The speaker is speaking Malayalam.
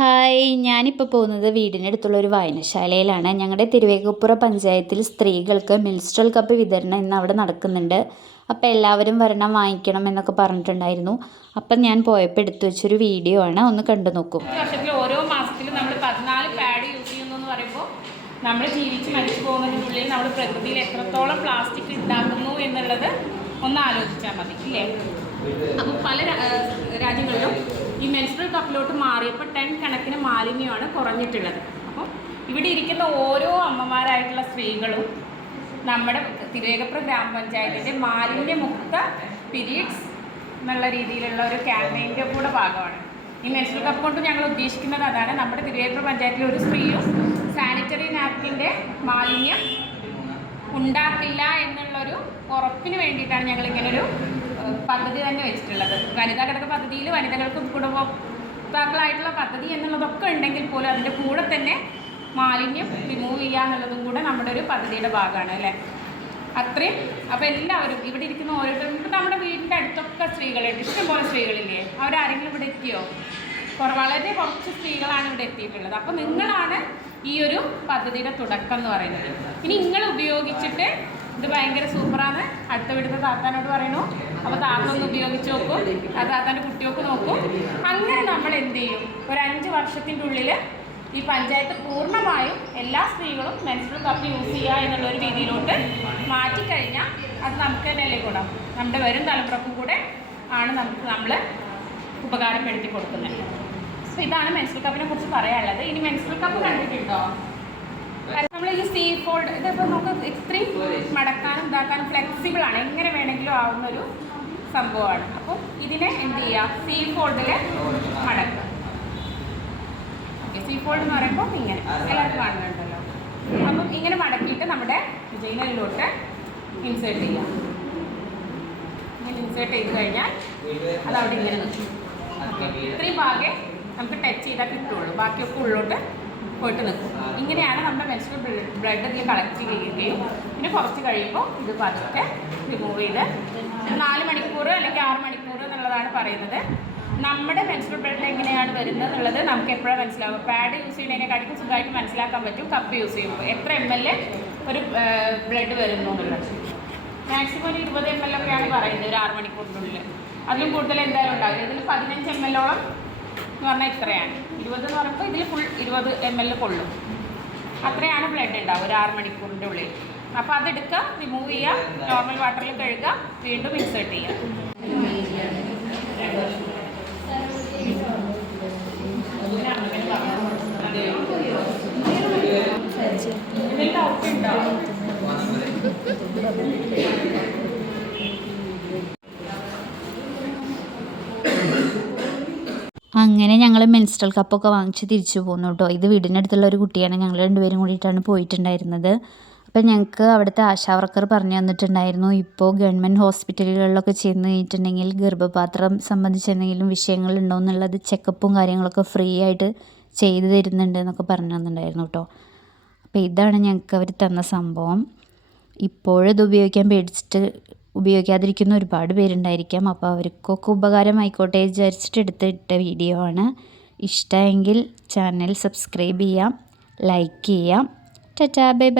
ഹായ്. ഞാനിപ്പോൾ പോകുന്നത് വീടിനടുത്തുള്ള ഒരു വായനശാലയിലാണ്. ഞങ്ങളുടെ തിരുവേഗപ്പുറ പഞ്ചായത്തിൽ സ്ത്രീകൾക്ക് മിൽസ്ട്രൽ കപ്പ് വിതരണം ഇന്ന് അവിടെ നടക്കുന്നുണ്ട്. അപ്പോൾ എല്ലാവരും വരണം വാങ്ങിക്കണം എന്നൊക്കെ പറഞ്ഞിട്ടുണ്ടായിരുന്നു. അപ്പം ഞാൻ പോയപ്പോൾ എടുത്തു വെച്ചൊരു വീഡിയോ ആണ്. ഒന്ന് കണ്ടു നോക്കും. ഓരോ മാസത്തിലും നമ്മൾ പതിനാല് പാഡ് യൂസ് ചെയ്യുന്നു എന്ന് പറയുമ്പോൾ നമ്മൾ ജീവിച്ച് മരിച്ചു പോകുന്നതിനുള്ളിൽ നമ്മൾ പ്രകൃതിയിൽ എത്രത്തോളം പ്ലാസ്റ്റിക് ഉണ്ടാക്കുന്നു എന്നുള്ളത് ഒന്ന് ആലോചിച്ചാൽ മതി ഇല്ലേ? അപ്പോൾ പല രാജ്യങ്ങളിലും ഈ മെൻസ്ട്രൽ കപ്പിലോട്ട് മാറിയപ്പോൾ ടെൻ കണക്കിന് മാലിന്യമാണ് കുറഞ്ഞിട്ടുള്ളത്. അപ്പോൾ ഇവിടെ ഇരിക്കുന്ന ഓരോ അമ്മമാരായിട്ടുള്ള സ്ത്രീകളും നമ്മുടെ തിരുവേഗപ്പുറം ഗ്രാമപഞ്ചായത്തിന്റെ മാലിന്യമുക്ത പിരീഡ്സ് എന്നുള്ള രീതിയിലുള്ള ഒരു ക്യാമ്പയിന്റെ കൂടെ ഭാഗമാണ്. ഈ മെൻസ്ട്രൽ കപ്പ് കൊണ്ട് ഞങ്ങൾ ഉദ്ദേശിക്കുന്നത് അതാണ് നമ്മുടെ തിരുവേഗപ്പുറം പഞ്ചായത്തിലെ ഒരു സ്ത്രീയും സാനിറ്ററി നാപ്കിന്റെ മാലിന്യം ഉണ്ടാക്കില്ല എന്നുള്ളൊരു ഉറപ്പിന് വേണ്ടിയിട്ടാണ് ഏഹ്, പദ്ധതി തന്നെ വെച്ചിട്ടുള്ളത്. വനിതാ ഘടക പദ്ധതിയിൽ വനിതകൾക്ക് കുടുംബത്താക്കളായിട്ടുള്ള പദ്ധതി എന്നുള്ളതൊക്കെ ഉണ്ടെങ്കിൽ പോലും അതിന്റെ കൂടെ തന്നെ മാലിന്യം റിമൂവ് ചെയ്യുക എന്നുള്ളതും കൂടെ നമ്മുടെ ഒരു പദ്ധതിയുടെ ഭാഗമാണ് അല്ലേ? അത്രയും. അപ്പോൾ എല്ലാവരും ഇവിടെ ഇരിക്കുന്ന ഓരോരുത്തരും ഇപ്പം നമ്മുടെ വീടിന്റെ അടുത്തൊക്കെ സ്ത്രീകളുണ്ട് ഇഷ്ടംപോലെ സ്ത്രീകളില്ലേ? അവരാരെങ്കിലും ഇവിടെ എത്തിയോ? വളരെ കുറച്ച് സ്ത്രീകളാണ് ഇവിടെ എത്തിയിട്ടുള്ളത്. അപ്പോൾ നിങ്ങളാണ് ഈ ഒരു പദ്ധതിയുടെ തുടക്കം എന്ന് പറയുന്നത്. ഇനി നിങ്ങൾ ഉപയോഗിച്ചിട്ട് ഇത് ഭയങ്കര സൂപ്പറാണ്. അടുത്ത വീടുന്ന താത്താനോട് പറയണു. അപ്പോൾ താത്ത ഒന്ന് ഉപയോഗിച്ച് നോക്കും. ആ താത്താന്റെ കുട്ടിയൊക്കെ നോക്കും. അങ്ങനെ നമ്മൾ എന്ത് ചെയ്യും? ഒരു അഞ്ച് വർഷത്തിന്റെ ഉള്ളിൽ ഈ പഞ്ചായത്ത് പൂർണമായും എല്ലാ സ്ത്രീകളും മെൻസ്ട്രൽ കപ്പ് യൂസ് ചെയ്യുക എന്നുള്ള ഒരു രീതിയിലോട്ട് മാറ്റിക്കഴിഞ്ഞാൽ അത് നമുക്ക് തന്നെയല്ലേ ഗുണം? നമ്മുടെ വരും തലമുറക്കും കൂടെ ആണ് നമുക്ക് നമ്മൾ ഉപകാരപ്പെടുത്തി കൊടുക്കുന്നത്. അപ്പോൾ ഇതാണ് മെൻസ്ട്രൽ കപ്പിനെ കുറിച്ച് പറയാനുള്ളത്. ഇനി മെൻസ്ട്രൽ കപ്പ് കണ്ടിട്ടുണ്ടോ നമ്മൾ ഈ സീ ഫോൾഡ് ഇതിപ്പോൾ നമുക്ക് ഇത്രയും മടക്കാനും ഇതാക്കാനും ഫ്ലെക്സിബിൾ ആണ്. എങ്ങനെ വേണമെങ്കിലും ആവുന്ന ഒരു സംഭവമാണ്. അപ്പോൾ ഇതിനെ എന്ത് ചെയ്യുക സീ ഫോൾഡിൽ മടക്കുക. സീ ഫോൾഡ് എന്ന് പറയുമ്പോൾ ഇങ്ങനെ. എല്ലാവർക്കും കാണുന്നുണ്ടല്ലോ. അപ്പം ഇങ്ങനെ മടക്കിയിട്ട് നമ്മുടെ ജയിലിലോട്ട് ഇൻസേർട്ട് ചെയ്യാം. ഇങ്ങനെ ഇൻസേർട്ട് ചെയ്ത് കഴിഞ്ഞാൽ അത് അവിടെ ഇങ്ങനെ നിൽക്കും. ഇത്രയും ഭാഗേ നമുക്ക് ടച്ച് ചെയ്താൽ കിട്ടുള്ളൂ. ബാക്കിയൊക്കെ ഉള്ളോട്ട് പോയിട്ട് നിൽക്കും. ഇങ്ങനെയാണ് നമ്മുടെ മെൻസ്ട്രൽ ബ്ലഡ് ഇതിൽ കളക്ട് ചെയ്യുകയും പിന്നെ കുറച്ച് കഴിയുമ്പോൾ ഇത് പതുക്കെ റിമൂവ് ചെയ്ത് നാല് മണിക്കൂർ അല്ലെങ്കിൽ ആറ് മണിക്കൂർ എന്നുള്ളതാണ് പറയുന്നത്. നമ്മുടെ മെൻസ്ട്രൽ ബ്ലഡ് എങ്ങനെയാണ് വരുന്നത് എന്നുള്ളത് നമുക്ക് എപ്പോഴാണ് മനസ്സിലാവും പാഡ് യൂസ് ചെയ്യുന്നതിനെക്കാട്ടിലും സുഖമായിട്ട് മനസ്സിലാക്കാൻ പറ്റും കപ്പ് യൂസ് ചെയ്യുമ്പോൾ എത്ര എം എൽ ഒരു ബ്ലഡ് വരുന്നു എന്നുള്ളത്. മാക്സിമം ഒരു ഇരുപത് എം എൽ ഒക്കെയാണ് പറയുന്നത് ഒരു ആറ് മണിക്കൂറിനുള്ളിൽ അതിലും കൂടുതൽ എന്തായാലും ഉണ്ടാവില്ല. ഇതിൽ പതിനഞ്ച് എം എല്ലോളം എന്ന് പറഞ്ഞാൽ ഇത്രയാണ്. ഇരുപത് എന്ന് പറയുമ്പോൾ ഇതിൽ ഫുൾ ഇരുപത് എം എൽ കൊള്ളും. അത്രയാണ് ബ്ലഡ് ഉണ്ടാവും ഒരു ആറ് മണിക്കൂറിന്റെ ഉള്ളിൽ. അപ്പോൾ അതെടുക്കുക റിമൂവ് ചെയ്യുക നോർമൽ വാട്ടറിൽ കഴുകുക വീണ്ടും ഇൻസേർട്ട് ചെയ്യുക. അങ്ങനെ ഞങ്ങൾ മെൻസ്ട്രൽ കപ്പൊക്കെ വാങ്ങിച്ച് തിരിച്ചു പോന്നു കേട്ടോ ഇത് വീടിനടുത്തുള്ള ഒരു കുട്ടിയാണ്. ഞങ്ങൾ രണ്ടുപേരും കൂടിയിട്ടാണ് പോയിട്ടുണ്ടായിരുന്നത്. അപ്പം ഞങ്ങൾക്ക് അവിടുത്തെ ആശാ വർക്കർ പറഞ്ഞു തന്നിട്ടുണ്ടായിരുന്നു ഇപ്പോൾ ഗവൺമെന്റ് ഹോസ്പിറ്റലുകളിലൊക്കെ ചെന്ന് കഴിഞ്ഞിട്ടുണ്ടെങ്കിൽ ഗർഭപാത്രം സംബന്ധിച്ച് എന്തെങ്കിലും വിഷയങ്ങളുണ്ടോ എന്നുള്ളത് ചെക്കപ്പും കാര്യങ്ങളൊക്കെ ഫ്രീ ആയിട്ട് ചെയ്തു തരുന്നുണ്ട് എന്നൊക്കെ പറഞ്ഞു തന്നിട്ടുണ്ടായിരുന്നു കേട്ടോ അപ്പോൾ ഇതാണ് ഞങ്ങൾക്ക് അവർ തന്ന സംഭവം. ഇപ്പോഴത് ഉപയോഗിക്കാൻ പേടിച്ചിട്ട് ഉപയോഗിക്കാതിരിക്കുന്ന ഒരുപാട് പേരുണ്ടായിരിക്കാം. അപ്പോൾ അവർക്കൊക്കെ ഉപകാരമായിക്കോട്ടെ വിചാരിച്ചിട്ട് എടുത്തിട്ട വീഡിയോ ആണ്. ഇഷ്ടമെങ്കിൽ ചാനൽ സബ്സ്ക്രൈബ് ചെയ്യാം ലൈക്ക് ചെയ്യാം. Tata bye bye.